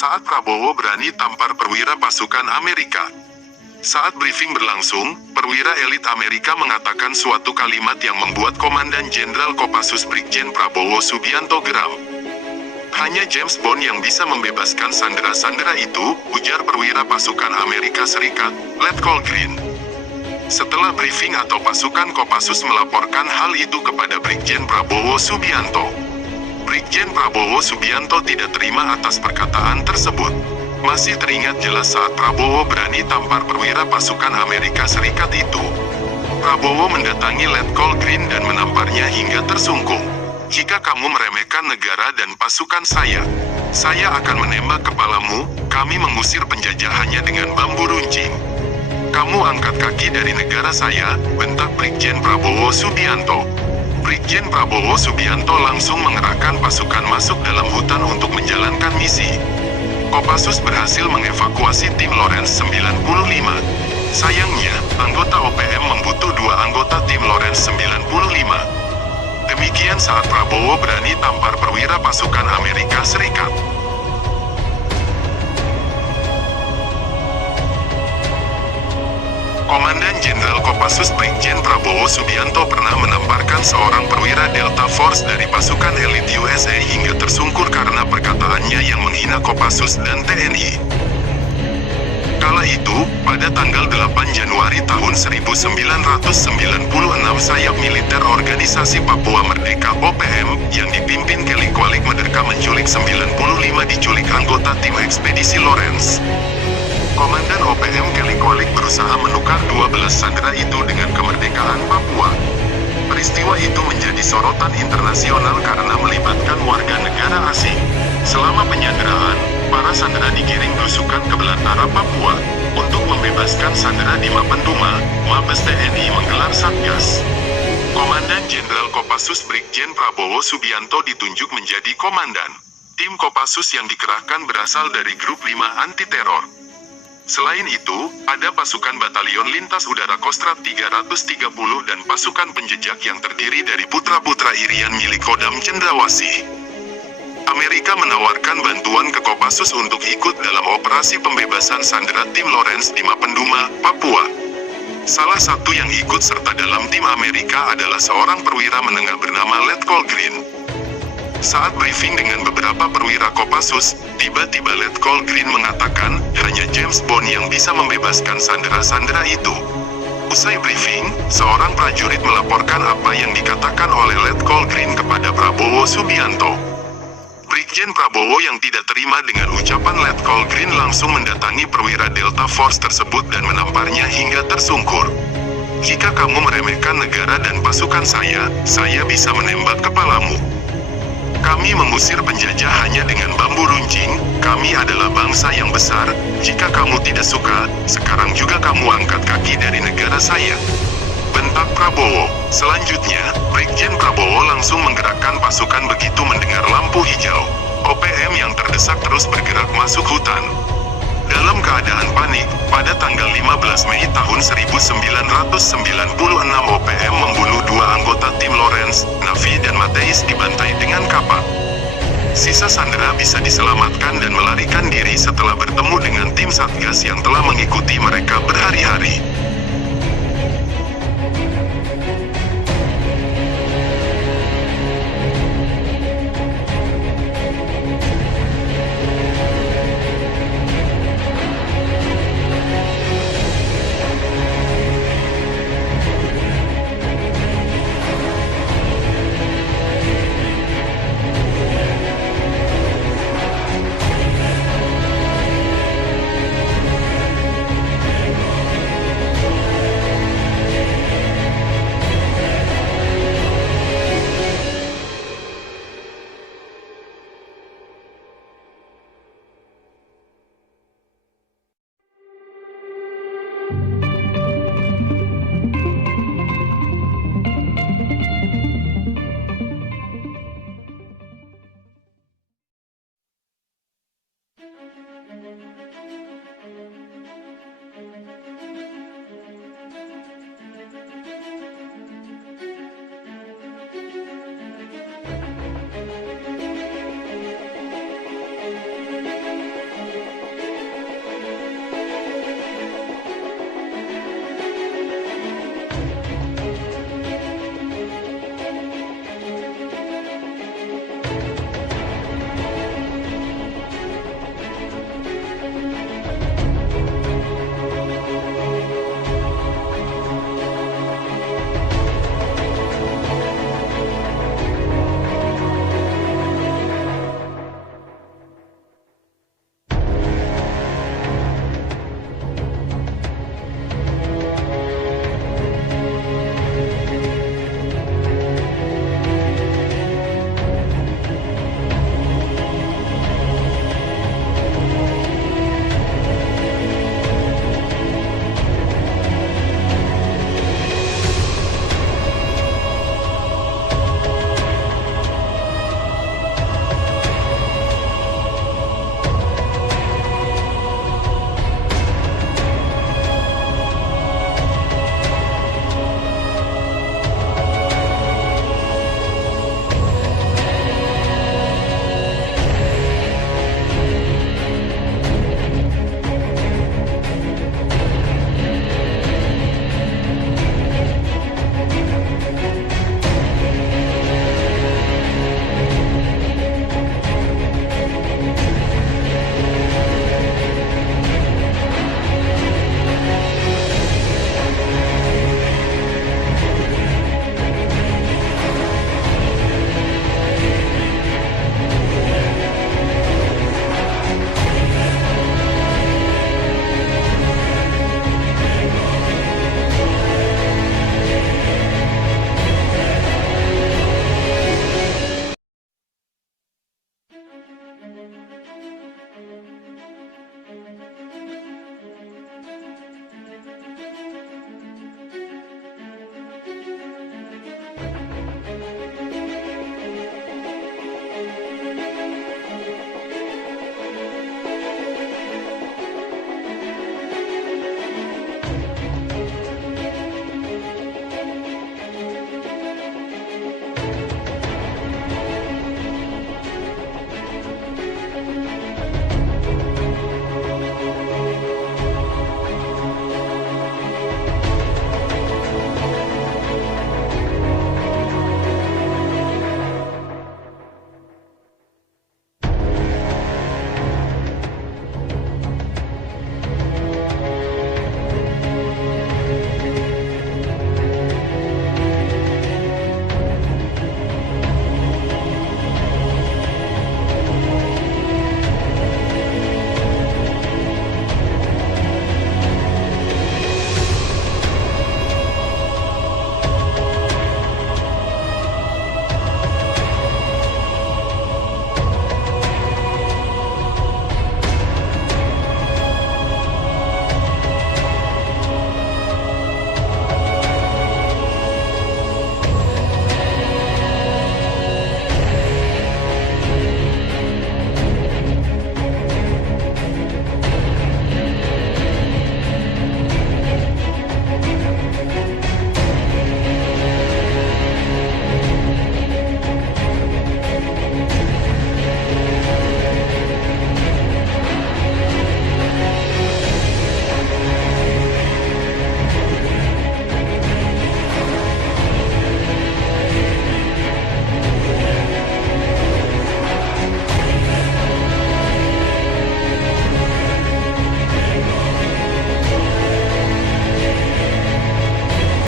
saat Prabowo berani tampar perwira pasukan Amerika. Saat briefing berlangsung, perwira elit Amerika mengatakan suatu kalimat yang membuat Komandan Jenderal Kopassus Brigjen Prabowo Subianto geram. Hanya James Bond yang bisa membebaskan sandera-sandera itu, ujar perwira pasukan Amerika Serikat, Letkol Green. Setelah briefing atau pasukan Kopassus melaporkan hal itu kepada Brigjen Prabowo Subianto. Brigjen Prabowo Subianto tidak terima atas perkataan tersebut. Masih teringat jelas saat Prabowo berani tampar perwira pasukan Amerika Serikat itu. Prabowo mendatangi Letkol Green dan menamparnya hingga tersungkur. Jika kamu meremehkan negara dan pasukan saya akan menembak kepalamu. Kami mengusir penjajahannya dengan bambu runcing. Kamu angkat kaki dari negara saya, bentak Brigjen Prabowo Subianto. Brigjen Prabowo Subianto langsung mengerahkan pasukan masuk dalam hutan untuk menjalankan misi. Kopassus berhasil mengevakuasi tim Lawrence 95. Sayangnya, anggota OPM membutuh 2 anggota tim Lawrence 95. Demikian saat Prabowo berani tampar perwira pasukan Amerika Serikat. Komandan Jenderal Kopassus Brigjen Prabowo Subianto pernah menamparkan seorang perwira Delta Force dari pasukan elit USA hingga tersungkur karena perkataannya yang menghina Kopassus dan TNI. Kala itu, pada tanggal 8 Januari tahun 1996 sayap militer Organisasi Papua Merdeka OPM, yang dipimpin Kelly Kwalik Mederka menculik 95 diculik anggota tim ekspedisi Lawrence. Komandan OPM Kelly Kwalik berusaha menukar 12 sandera itu dengan kemerdekaan Papua. Peristiwa itu menjadi sorotan internasional karena melibatkan warga negara asing. Selama penyanderaan, para sandera digiring belusukan ke belantara Papua. Untuk membebaskan sandera di Mapenduma, Mabes TNI menggelar Satgas. Komandan Jenderal Kopassus Brigjen Prabowo Subianto ditunjuk menjadi komandan. Tim Kopassus yang dikerahkan berasal dari Grup 5 Anti Teror. Selain itu, ada pasukan Batalion Lintas Udara Kostrad 330 dan pasukan penjejak yang terdiri dari putra-putra Irian milik Kodam Cendrawasih. Amerika menawarkan bantuan ke Kopassus untuk ikut dalam operasi pembebasan sandera tim Lawrence di Mapenduma, Papua. Salah satu yang ikut serta dalam tim Amerika adalah seorang perwira menengah bernama Letkol Green. Saat briefing dengan beberapa perwira Kopassus, tiba-tiba Letkol Green mengatakan, hanya James Bond yang bisa membebaskan sandera-sandera itu. Usai briefing, seorang prajurit melaporkan apa yang dikatakan oleh Letkol Green kepada Prabowo Subianto. Brigjen Prabowo yang tidak terima dengan ucapan Letkol Green langsung mendatangi perwira Delta Force tersebut dan menamparnya hingga tersungkur. Jika kamu meremehkan negara dan pasukan saya bisa menembak kepalamu. Kami mengusir penjajah hanya dengan bambu runcing. Kami adalah bangsa yang besar. Jika kamu tidak suka, sekarang juga kamu angkat kaki dari negara saya, bentak Prabowo. Selanjutnya, Brigjen Prabowo langsung menggerakkan pasukan begitu mendengar lampu hijau. OPM yang terdesak terus bergerak masuk hutan. Dalam keadaan panik, pada tanggal 15 Mei tahun 1996 OPM membunuh 2 anggota tim Lawrence, Navi dan Mateis dibantai dengan kapak. Sisa sandera bisa diselamatkan dan melarikan diri setelah bertemu dengan tim Satgas yang telah mengikuti mereka